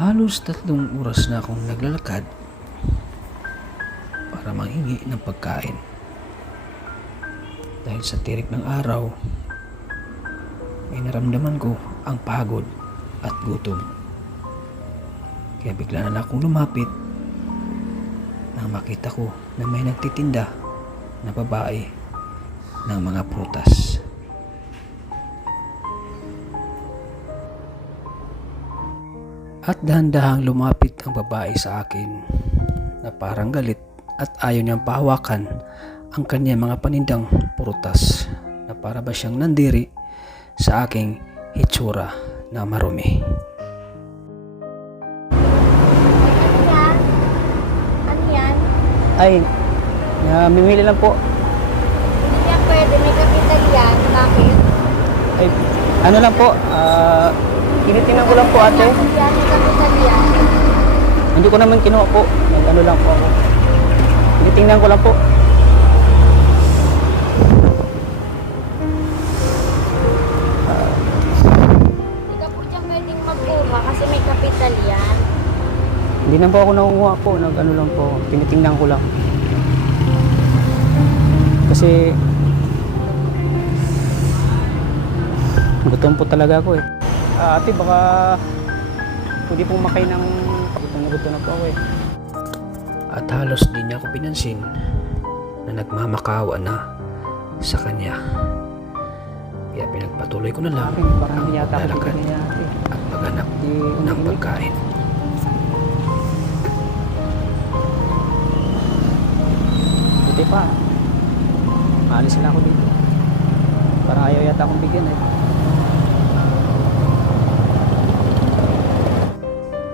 Halos 3 oras na akong naglalakad para manghingi ng pagkain. Dahil sa tirik ng araw, may naramdaman ko ang pagod at gutom. Kaya bigla na lang akong lumapit nang makita ko na may nagtitinda na babae ng mga prutas. At dahan-dahang lumapit ang babae sa akin na parang galit at ayaw niyang pahawakan ang kanyang mga panindang prutas na para ba siyang nandiri sa aking hitsura na marumi. Ano yan? Ay, namimili lang po. Hindi yan pwede. May kapital yan. Bakit? Ay, ano lang po, tinitingnan ko lang po ate. Yan, may kapital yan. Hindi ko naman kinuha po. Nag-ano lang po ako. Tinitingnan ko lang po. Hindi ka po dyan pwedeng magkuha kasi may kapital yan. Hindi na po ako nakukuha po. Nag-ano lang po. Tinitingnan ko lang. Kasi gutom po talaga ako eh. Ate, baka pwede pong makay ng gutom na po ako eh. At halos di niya ako pinansin na nagmamakawa na sa kanya. Kaya pinagpatuloy ko na lang Akin, parang hindi yata ako paglalakad bigyan niya ate. at maghanap Di ng umiinit. pagkain. Buti pa. Maalis na ako dito. Parang ayaw yata akong bigyan eh.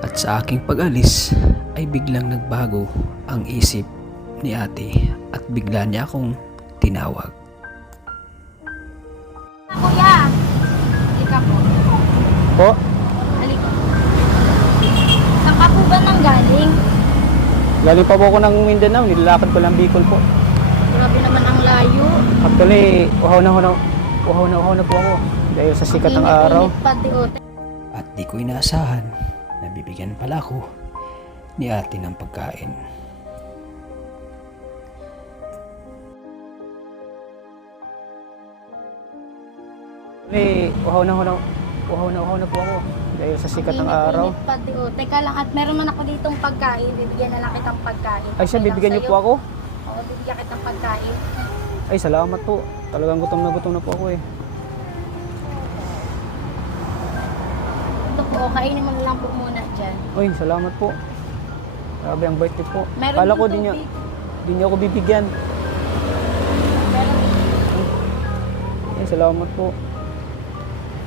At sa aking pag-alis ay biglang nagbago ang isip ni ate at bigla niya akong tinawag. Kuya! Halika po. Po? Halika. Saan ka po ba nang galing? Galing pa po ako ng Mindanao. Nilalakad ko lang Bicol po. Grabe naman ang layo. Actually, uhaw na po ako. Dahil sa sikat ng araw. Init pa di ote. At di ko inaasahan na bibigyan pala ako ni ate ng pagkain. Actually, uhaw na po ako. Dahil sa sikat ng araw. Init pa di ote. Teka lang at meron man ako ditong pagkain. Bibigyan na lang kitang pagkain. Ay siya, Okay lang bibigyan niyo sa'yo? po ako? Oo, bibigyan kitang pagkain. Ay, salamat po. Talagang gutom na po ako eh. Ito po, kainin mo na lang po muna dyan. Uy, salamat po. Grabe ang birthday po. Meron Kala ko din di niyo ako bibigyan. Meron. Ay, salamat po.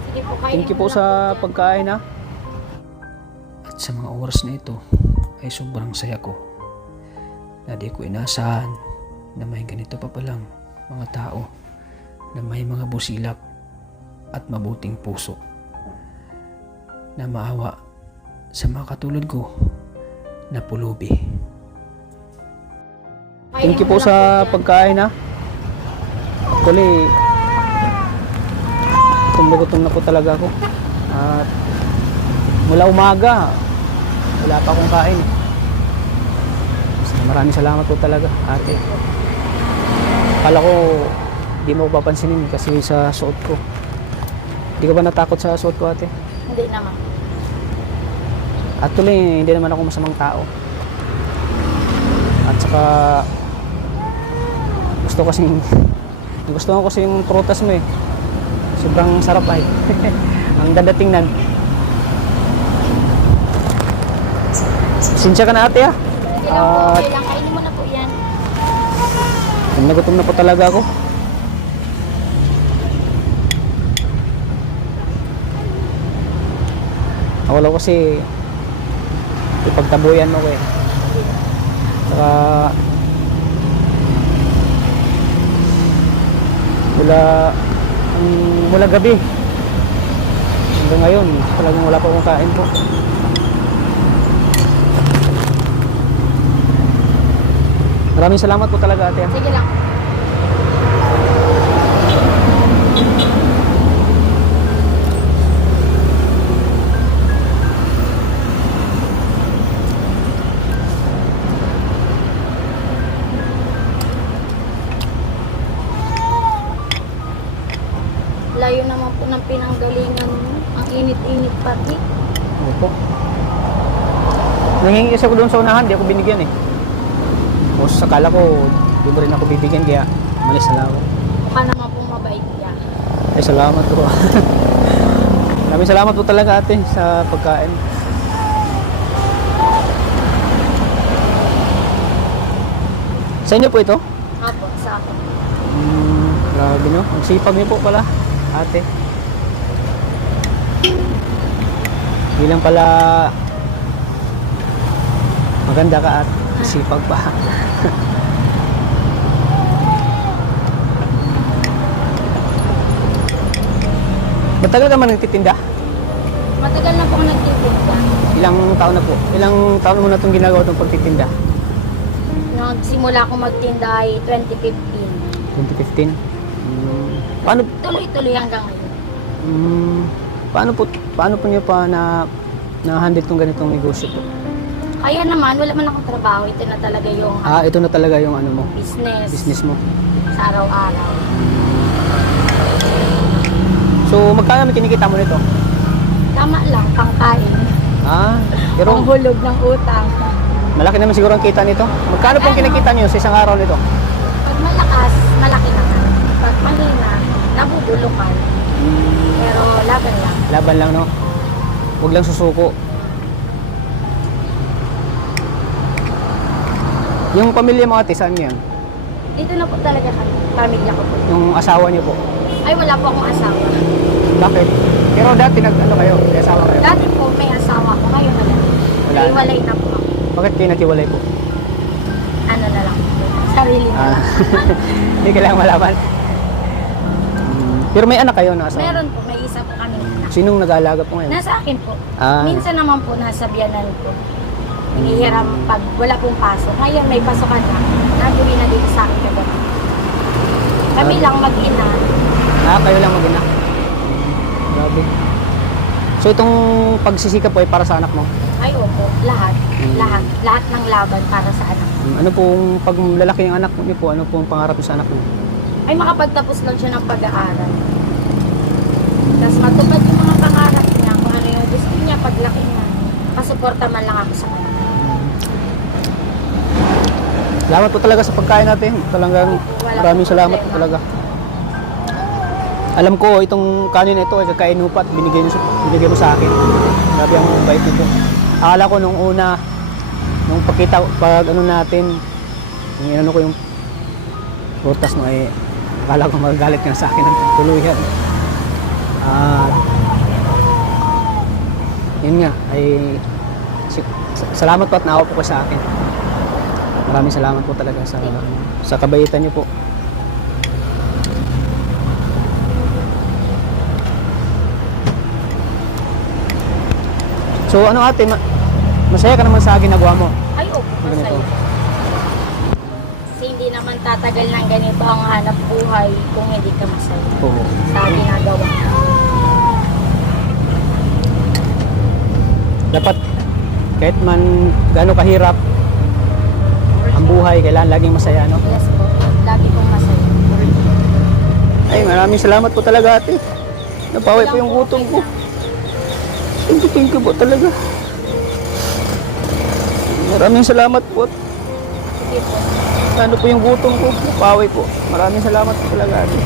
Sige po, kainin Thank you mo po na sa dyan. pagkain ha. At sa mga oras na ito ay sobrang saya ko na di ko inasahan na may ganito pa palang mga tao na may mga busilak at mabuting puso na maawa sa mga katulad ko na pulubi. Thank you Kainin po mo lang sa dyan. pagkain ha. Actually, gutom na po talaga ako. At mula umaga, wala pa akong kain. Maraming salamat po talaga, ate. Akala ko di mo ko papansinin kasi sa suot ko. Hindi ka ba natakot sa suot ko, ate? Hindi naman. Actually, hindi naman ako masamang tao. At saka gusto ko kasi yung prutas mo eh. Sobrang sarap ay. Ang ganda tingnan. Sinsya ka na ate ah. Sige lang po, okay lang. Kainin mo na po yan. Nagutom na po talaga ako. Ako lang kasi ipagtabuyan mo ko eh. Saka mula gabi hanggang ngayon talagang wala pa akong kain po. Maraming salamat po talaga ate. Sige lang. Opo. Nangingi kasi ako doon sa unahan, di ako binigyan eh. O sakala ko, di mo rin ako bibigyan, kaya malis na lang ako. Mukha naman pong mabait niya. Ay, salamat po. Maraming salamat po talaga ate sa pagkain. Sa inyo po ito? Opo, sa akin. Grabe no. Ang sipag niyo po pala, ate. Bilang pala maganda ka at sipag pa. Matagal ka man nagtitinda? Matagal na po ako nagtitinda. Ilang taon na po? Ilang taon mo na itong ginagawa itong pagtitinda? Nagsimula ako magtinda ay 2015. 2015? Paano, Tuloy-tuloy hanggang ngayon. paano po niyo pa na-handle itong ganitong negosyo po? Kaya naman, wala man akong trabaho. Ito na talaga yung Ito na talaga yung ano mo, business mo. sa araw-araw. So, magkano may kinikita mo nito? Tama lang, pangkain. Pero Panghulog ng utang. malaki naman siguro ang kita nito. Magkano pong kinikita niyo sa isang araw nito? Pag malakas, malaki naman. Pag mahina, nabubulukan. Pero laban lang. Laban lang, no? Huwag lang susuko. Yung pamilya mo ate, saan yan? Dito na po talaga kami. Pamilya ko po. Yung asawa niyo po? Ay, wala po akong asawa. Bakit? Pero dati nag-ano kayo? May asawa kayo? Dati po may asawa ko. Ngayon wala. Wala. Ay, walay na po ako. Bakit kayo naghiwalay po? Ano na lang. Sarili na lang. Hindi kailangan malaman. Pero may anak kayo na asawa? Meron po. May isa po kami anak. Sinong nag-aalaga po ngayon? Nasa akin po. Ah. Minsan naman po nasa biyanan ko. Hinihiram pag wala pong pasok. Ngayon may pasokan na. Nabuli na dito sa akin kagabi. Kami lang mag-ina. Kayo lang mag-ina? Grabe. So itong pagsisikap po ay para sa anak mo? Ay, opo. Lahat. Lahat. Lahat ng laban para sa anak. Ano pong pag lalaki yung anak niyo po, ano pong pangarap niyo sa anak mo? Ay, makapagtapos lang siya ng pag-aaral. Tapos matupad yung mga pangarap niya. Kung ano yung gusto niya paglaki niya. Pasuporta man lang ako sa kanya. Salamat po talaga sa pagkain natin. Talagang maraming salamat po talaga. Alam ko itong kanin na ito ay kakain mo pa at binigay mo sa akin. Grabe ang bait nito. Akala ko nung una, nung pag ano natin, yung inano ko yung prutas mo ay akala ko magagalit ka na sa akin ng tuluyan. Yun nga, ay salamat po at naawa po ko sa akin. Maraming salamat po talaga sa kabaitan niyo po. So ano ate, masaya ka naman sa ginagawa mo? Ay, opo. Ganito. Masaya. Kasi hindi naman tatagal ng ganito ang hanap buhay kung hindi ka masaya Oo. sa ginagawa. Dapat kahit man gaano kahirap ang buhay, kailangan laging masaya, no? Yes po. Lagi kong masaya. Ay, maraming salamat po talaga ate. Napawi po yung gutom ko. Thank you po talaga. Maraming salamat po. Sige po. Ano po yung gutom ko, napawi po. Maraming salamat po talaga ate.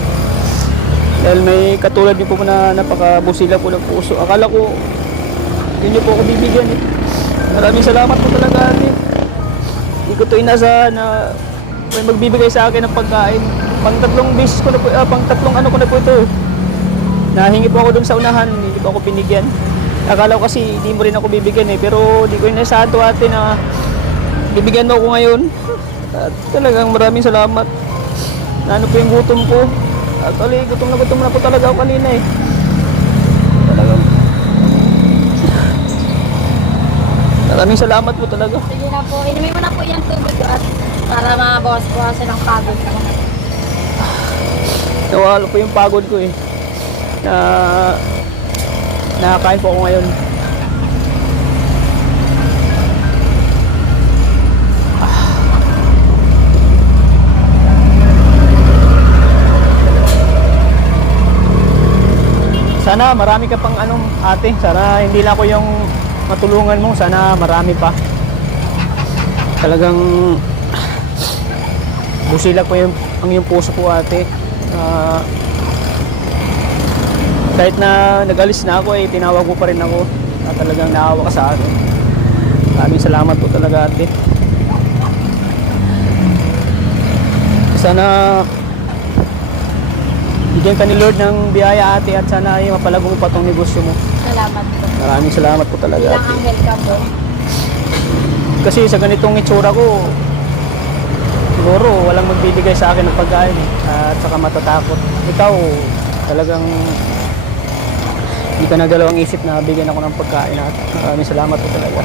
Dahil may katulad din po na napakabusila po ng puso. Akala ko, hindi niyo po ako bibigyan eh. Maraming salamat po talaga ate. Hindi ko ito inasahan na may magbibigay sa akin ng pagkain. Pang-tatlong beses ko na po, pang-tatlong ano ko na po ito. Nahingi po ako dun sa unahan, hindi po ako binigyan. Akala ko kasi hindi mo rin ako bibigyan eh. Pero hindi ko inasahan to ate na bibigyan mo ako ngayon. At talagang maraming salamat. Ano po yung gutom ko. Actually, gutom na po talaga ako kanina eh. Talagang maraming salamat po talaga. Sige na po. Inumin mo na po yung tubig at para mabawas-bawasan ang pagod ko. Nawala po yung pagod ko eh. Nakakain po ako ngayon. Sana marami ka pang ate. Sana hindi lang ako yung matulungan mo. Sana marami pa. Talagang busilak po ang iyong puso po, ate. Kahit na nag-alis na ako, tinawag mo pa rin ako. At talagang naawa ka sa akin. Maraming salamat po talaga, ate. Sana bigyan ka ni Lord ng biyaya, ate, at sana ay mapalago mo pa tong negosyo mo. Salamat po. Maraming salamat po talaga, Bilang ate. anghel ka po. Kasi sa ganitong itsura ko, siguro walang magbibigay sa akin ng pagkain at saka matatakot. Ikaw, talagang hindi ka nagdalawang isip na bigyan ako ng pagkain, at maraming salamat po talaga.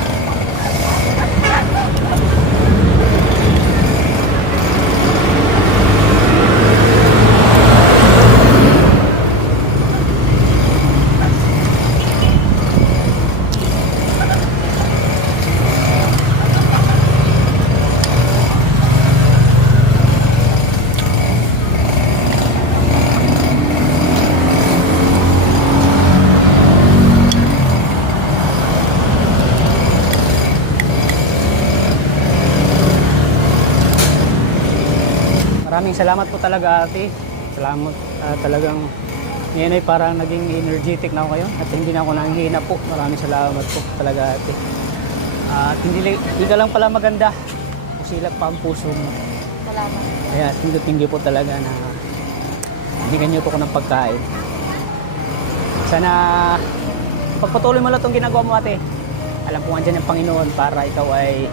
Maraming salamat po talaga, ate. Salamat. Talagang ngayon ay parang naging energetic na ako ngayon at hindi na ako nanghihina po. Maraming salamat po talaga, ate. At hindi ka lang pala maganda. Usilak pa ang puso mo. Salamat. Kaya tinggi po talaga na bigyan niyo po ko ng pagkain. Sana pagpatuloy mo lang itong ginagawa mo, ate. Alam ko andyan ang Panginoon para ikaw ay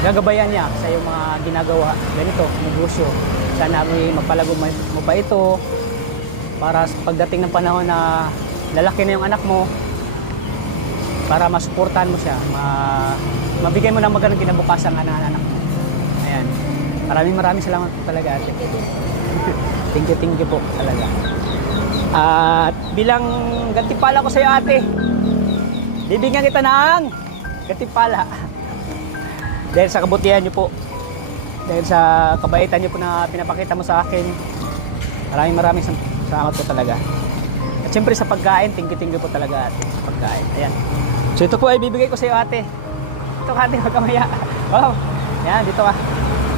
gagabayan niya sa iyong mga ginagawa, ganito, negosyo. Sana may magpalago mo pa ito para pagdating ng panahon na lalaki na yung anak mo, para masuportahan mo siya, mabigay mo ng magandang kinabukasan ng anak mo. Ayan. Maraming salamat po talaga, ate. Thank you po talaga. At bilang gantimpala ko sa iyo, ate, bibigyan kita ng gantimpala. Dahil sa kabutihan niyo po, dahil sa kabaitan niyo po na pinapakita mo sa akin, maraming salamat po talaga. At siyempre sa pagkain, thank you po talaga, ate, sa pagkain. Ayan. So ito po ay bibigay ko sa iyo, ate. Ito ka, ate, huwag ka maya. Wow. Ayan, dito ka.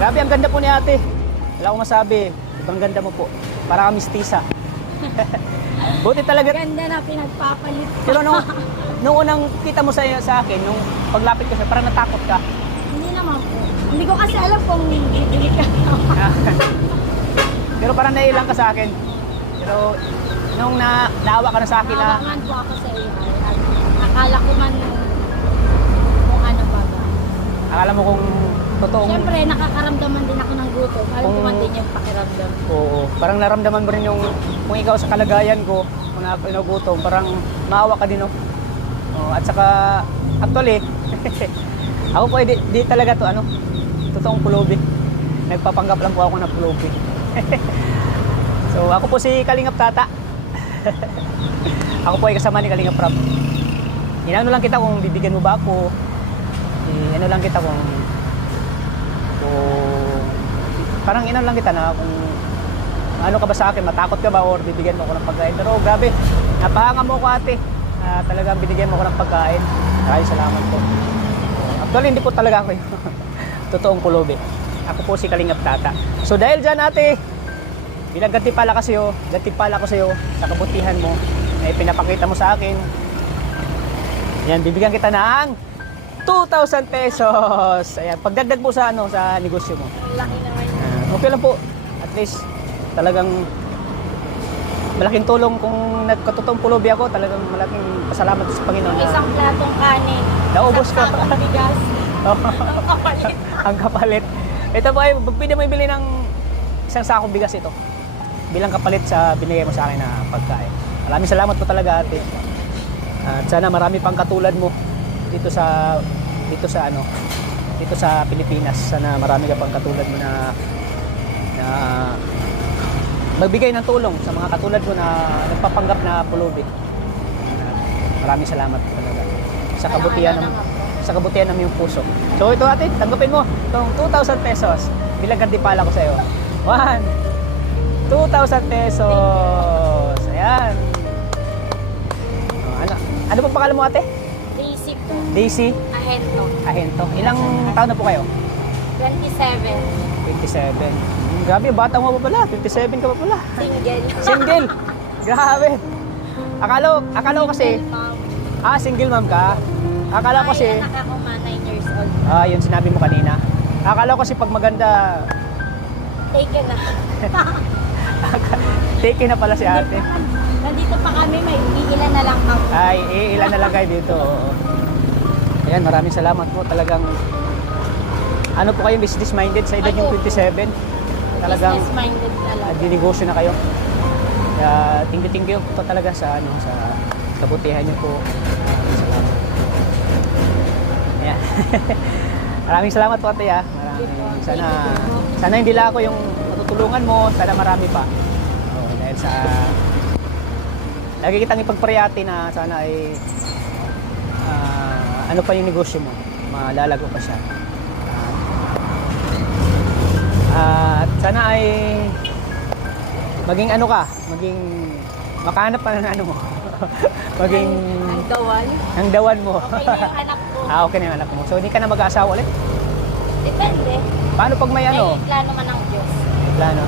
Grabe, ang ganda po ni ate. Wala akong masabi. Ibang ganda mo po. Para ka mistisa. Buti talaga. Ganda na pinagpapalit. Pero nung unang kita mo sa akin, nung paglapit ko siya, parang natakot ka. Hindi naman po. Hindi ko kasi alam kung bibili ka. Pero parang nailang ka sa akin. Pero nung naawa ka na sa akin na Nawakan po ako sa iyo. Akala ko man kung ano ba ba. akala mo kung totoong Siyempre, nakakaramdaman din ako ng gutom. Alam ko man din yung pakiramdam. oo, parang naramdaman mo rin yung kung ikaw sa kalagayan ko, kung nagutom, parang maawa ka din, no? Oh, at saka actually ako po di talaga to totoong pulubi. Nagpapanggap lang po ako ng pulubi. So ako po si Kalingap Tata. Ako po ay kasama ni Kalingap Prab. Inano lang kita kung bibigyan mo ba ako. Ano lang kita kung parang inano lang kita na kung ano ka ba sa akin, matakot ka ba or bibigyan mo ako ng pagkain. Pero grabe, napahanga mo ko, ate. Talagang binigyan mo ako ng pagkain. Maraming salamat po. Actually, hindi po talaga ako yun. Totoong pulubi. Ako po si Kalingap Tata. So dahil dyan, ate, bilang gantimpala ko sa iyo sa kabutihan mo na ipinapakita mo sa akin. Yan, bibigyan kita ng 2,000 pesos. Ayan, pagdagdag mo sa sa negosyo mo. Laki naman. Okay lang po. At least talagang malaking tulong kung nagkatotoong pulubi ako. Talagang malaking pasalamat sa Panginoon. Isang platong kanin. Naubos ka. Isang platong bigas. Ang kapalit. Ang kapalit. Ito po ay pwede mo ibili ng isang sakong bigas ito. Bilang kapalit sa binigay mo sa akin na pagkain. Maraming salamat po talaga, ate. At sana marami pang katulad mo dito sa Pilipinas. Sana marami ka pang katulad mo na magbigay ng tulong sa mga katulad mo na nagpapanggap na pulubi. Maraming salamat po talaga sa kabutihan ng iyong puso. So ito, ate, tanggapin mo itong 2,000 pesos. Bilang gantimpala ko sa iyo. 2,000 pesos. Ayan. Ano pong pangalan mo, ate? Daisy po. Daisy Ahento. Ahento. Ilang taon na po kayo? 27. 27. Grabe, bata mo pa pala. 27 ka pa pala. Single. Single. Grabe. Akala ko kasi, Mom. single mom ka. Akala ko kasi, Ay, anak ako 9 years old. yun sinabi mo kanina. Akala ko kasi pag maganda, Taken na. take na pala si ate. Nandito pa kami, may iilan na lang kami. Ay, ilan na lang kayo dito. Oo. Ayan, maraming salamat po. Talagang, ano po kayo, business-minded sa edad yung 27. Talagang, Business-minded na lang. dinegosyo na kayo. Kaya, thank you po talaga sa, sa kabutihan niyo po. Maraming salamat. Ayan. Maraming salamat po, ate, ah. Sana hindi lang ako yung matutulungan mo. Sana marami pa. Dahil sa lagi kitang ipagparehati na sana ay ano pa yung negosyo mo, malalago pa siya. At sana ay maging ano ka, maging makahanap pa ng ano mo. Maging Ang gawan. ang dawan mo. Okay na yung anak ko. Okay na yung anak mo. So hindi ka na mag-aasawa ulit? Depende. Paano pag may ano? May plano man ng Diyos. Plano.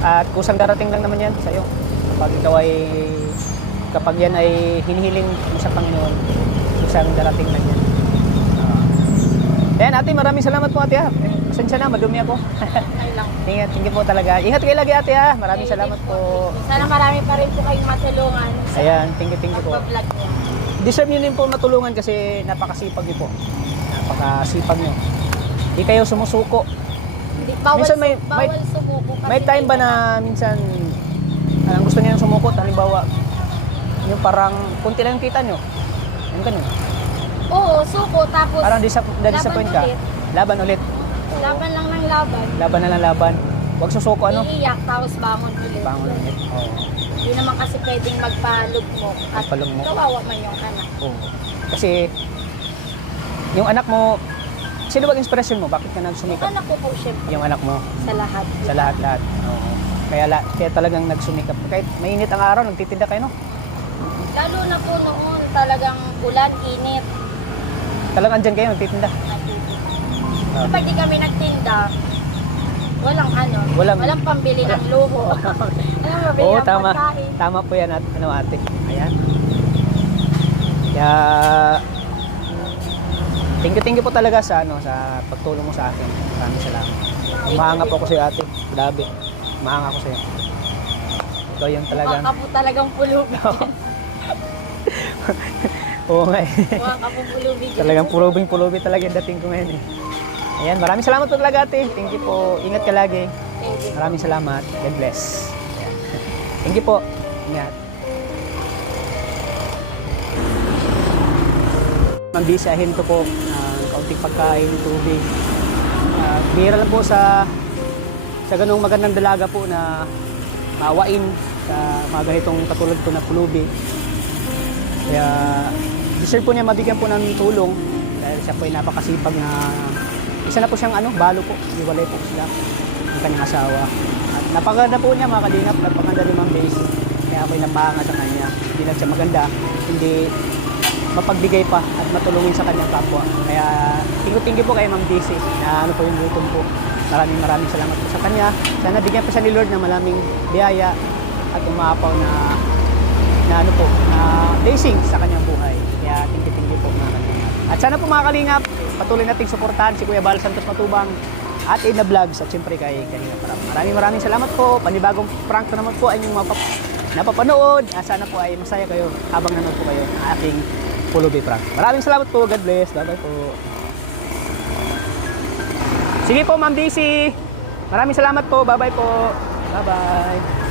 At kusang darating lang naman yan sa'yo. Kapag yan ay hinihiling mo sa Panginoon, kusang darating lang yan. Ayan, ate, maraming salamat po, ate, ha. Pasensya na, madumi ako. Ay lang. Thank you po talaga. Ingat kayo lagi, ate, ha. Maraming salamat po. Sana marami pa rin po kayong matulungan sa Ayan, thank you po. pag-vlog niya. Deserve nyo din po matulungan kasi napakasipag nyo po. Napakasipag nyo. Hindi kayo sumusuko. Hindi, bawal, Minsan bawal sumuko. Kasi May time ba na minsan gusto niyo sumukot? Halimbawa, yung parang kunti lang yung kita nyo. Yung ganun. Oo, suko. Tapos, Parang disappoint ka. ulit. Laban ulit. Laban lang ng laban. Laban na lang laban. Huwag susuko ano? Iiyak, tapos bangon ulit. Bangon ulit. Oo. Hindi naman kasi pwedeng magpalugmok. At Magpalugmok. kawawa man yung anak. Oo. Kasi yung anak mo, sino ba inspiration mo? Bakit ka Yung nagsumikap? anak ko po, syempre, Yung anak mo. sa lahat. Sa lahat-lahat. Oo. Kaya talagang nagsumikap. Kahit mainit ang araw, nagtitinda kayo, no? Lalo na po noon, talagang ulan, init. Talagang andyan kayo, nagtitinda. Kapag di kami nagtinda, walang ano, Walang- pambili ng luho. Walang mabili Oo, ng tama. pagkain. Tama po yan, ate. Ayan. Kaya, thank you po talaga sa sa pagtulong mo sa akin. Maraming salamat. Mahanga po ako sa iyo, ate. Grabe. Mahanga ako sa iyo. Ikaw yung talagang... Mukha ka po talagang pulubi. Oo nga eh. Mukha ka po pulubi. Talagang pulubi talaga yung dating ko ngayon eh. Ayan, maraming salamat po talaga, ate. Thank you po. Ingat ka lagi. Thank you. Maraming salamat. God bless. Ayan. Thank you po. Ingat. Mambisahin ko po ng kaunting pagkain, tubig. Bihira lang po sa ganung magandang dalaga po na maawain sa mga ganitong katulad ko na pulubi. Kaya deserve po niya mabigyan po ng tulong dahil siya po ay napakasipag na isa na po siyang balo po. Iwalay po sila ng kanyang asawa. At napaganda po niya mga kalingap, napaganda ni Ma'am Daisy. Kaya ako'y napahanga sa kanya. Hindi lang siya maganda, hindi mapagbigay pa at matulungin sa kanyang kapwa. Kaya tingko-tingko po kay Ma'am Daisy na po yung gutom po. Maraming salamat po sa kanya. Sana bigyan po siya ni Lord ng maraming biyaya at umaapaw na blessing sa kanyang buhay. Kaya tingko-tingko po mga kalingap. At sana po mga kalingap, patuloy nating suportahan si Kuya Bal Santos Matubang at Edna Vlogs at siyempre kay Kalingap Rap. Maraming salamat po. Panibagong prank na naman po ay inyong napapanood. Sana po ay masaya kayo habang nanood po kayo ng aking pulubi prank. Maraming salamat po. God bless. Bye-bye po. Sige po, Ma'am Daisy. Maraming salamat po. Bye-bye po. Bye-bye.